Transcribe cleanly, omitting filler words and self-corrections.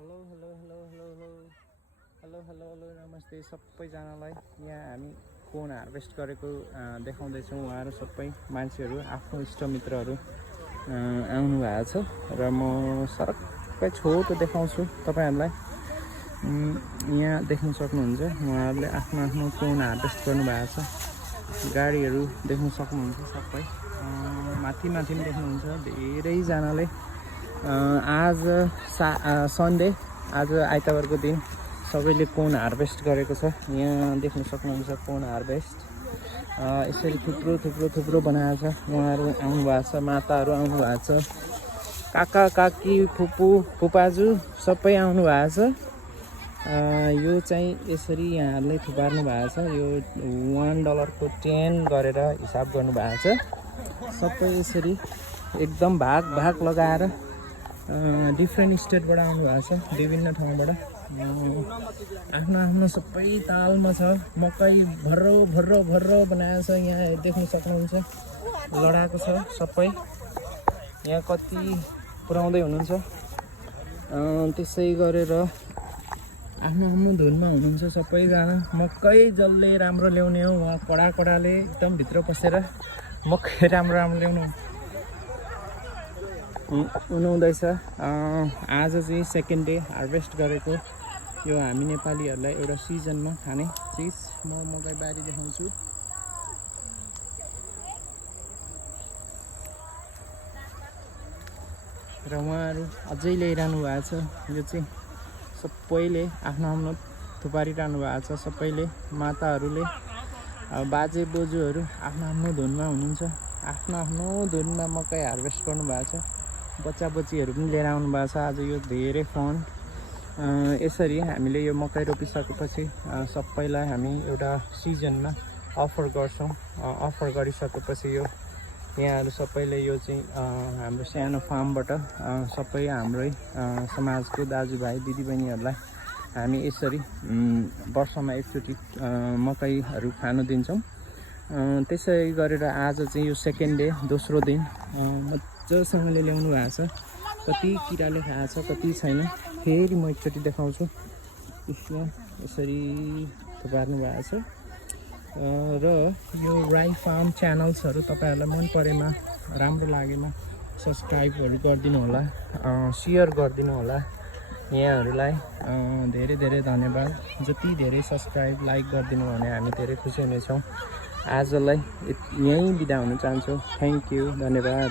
Hello hello hello hello hello hello hello hello नमस्ते सबैजनालाई। यहाँ हामी कोन हार्भेस्ट गरेको देखाउँदैछौँ। उहाँहरू सबै मान्छेहरू आफ्नो इष्टमित्रहरू आउनु भएको छ र म सरक्कै छोटो देखाउँछु तपाईँहरूलाई। यहाँ देख्न सक्नुहुन्छ उहाँहरूले आफ्नो आफ्नो कोन हार्भेस्ट गर्नुभएको छ। गाडीहरू देख्न सक्नुहुन्छ सबै माथि माथि पनि देख्नुहुन्छ धेरैजनाले। आज सन्डे, आज आइतबारको दिन सबैले कोन हार्भेस्ट गरेको छ। यहाँ देख्न सक्नुहुन्छ कोन हार्भेस्ट यसरी थुप्रो थुप्रो थुप्रो बनाएको छ। उहाँहरू आउनु भएको छ, माताहरू आउनु भएको छ, काका काकी फुपू फुपाजु सबै आउनु भएको छ। यो चाहिँ यसरी यहाँहरूले थुपार्नु भएको छ। यो $1 को 10 गरेर हिसाब गर्नु भएको छ। सबै यसरी एकदम भाग भाग लगाएर डिफ्रेन्ट स्टेटबाट आउनु भएको छ, विभिन्न ठाउँबाट। आफ्नो आफ्नो सबै तालमा छ। मकै भर्रो भर्रो भर्रो बनाएको छ। यहाँ देख्न सक्नुहुन्छ लडाएको छ सबै। यहाँ कति पुर्याउँदै हुनुहुन्छ। त्यसै गरेर आफ्नो आफ्नो धुनमा हुनुहुन्छ सबैजना। मकै जसले राम्रो ल्याउने हो उहाँ कडा कडाले एकदम भित्र पसेर मकै राम्रो राम्रो ल्याउनु हुनुहुँदैछ। आज चाहिँ सेकेन्ड डे हार्भेस्ट गरेको यो हामी नेपालीहरूलाई एउटा सिजनमा खाने चिज। म मकै बारी देखाउँछु। र उहाँहरू अझै ल्याइरहनु भएको छ। यो चाहिँ सबैले आफ्नो आफ्नो थुपारिरहनु भएको छ। सबैले माताहरूले बाजे बोजूहरू आफ्नो आफ्नो धुनमा हुनुहुन्छ। आफ्नो आफ्नो धुनमा मकै हार्भेस्ट गर्नुभएको छ। बच्चा बच्चीहरू पनि लिएर आउनु भएको छ। आज यो धेरै फन। यसरी हामीले यो मकै रोपिसकेपछि सबैलाई हामी एउटा सिजनमा अफर गर्छौँ। अफर गरिसकेपछि यो यहाँहरू सबैले यो चाहिँ हाम्रो सानो फार्मबाट सबै हाम्रै समाजको दाजुभाइ दिदीबहिनीहरूलाई हामी यसरी वर्षमा एकचोटि मकैहरू खानु दिन्छौँ। त्यसै गरेर आज चाहिँ यो सेकेन्ड डे, दोस्रो दिन मजासँगले ल्याउनु भएको छ। कति किराले खाएको छ कति छैन फेरि म एकचोटि देखाउँछु। यसमा यसरी थुपार्नु भएको छ। र यो राई फार्म च्यानल्सहरू तपाईँहरूलाई मन परेमा, राम्रो लागेमा सब्सक्राइबहरू गरिदिनु होला, सेयर गरिदिनु होला। यहाँहरूलाई धेरै धेरै धन्यवाद। जति धेरै सब्सक्राइब लाइक गरिदिनु भने हामी धेरै खुसी हुनेछौँ। आजलाई यहीँ बिदा हुन चाहन्छु। थ्याङ्क यू, धन्यवाद।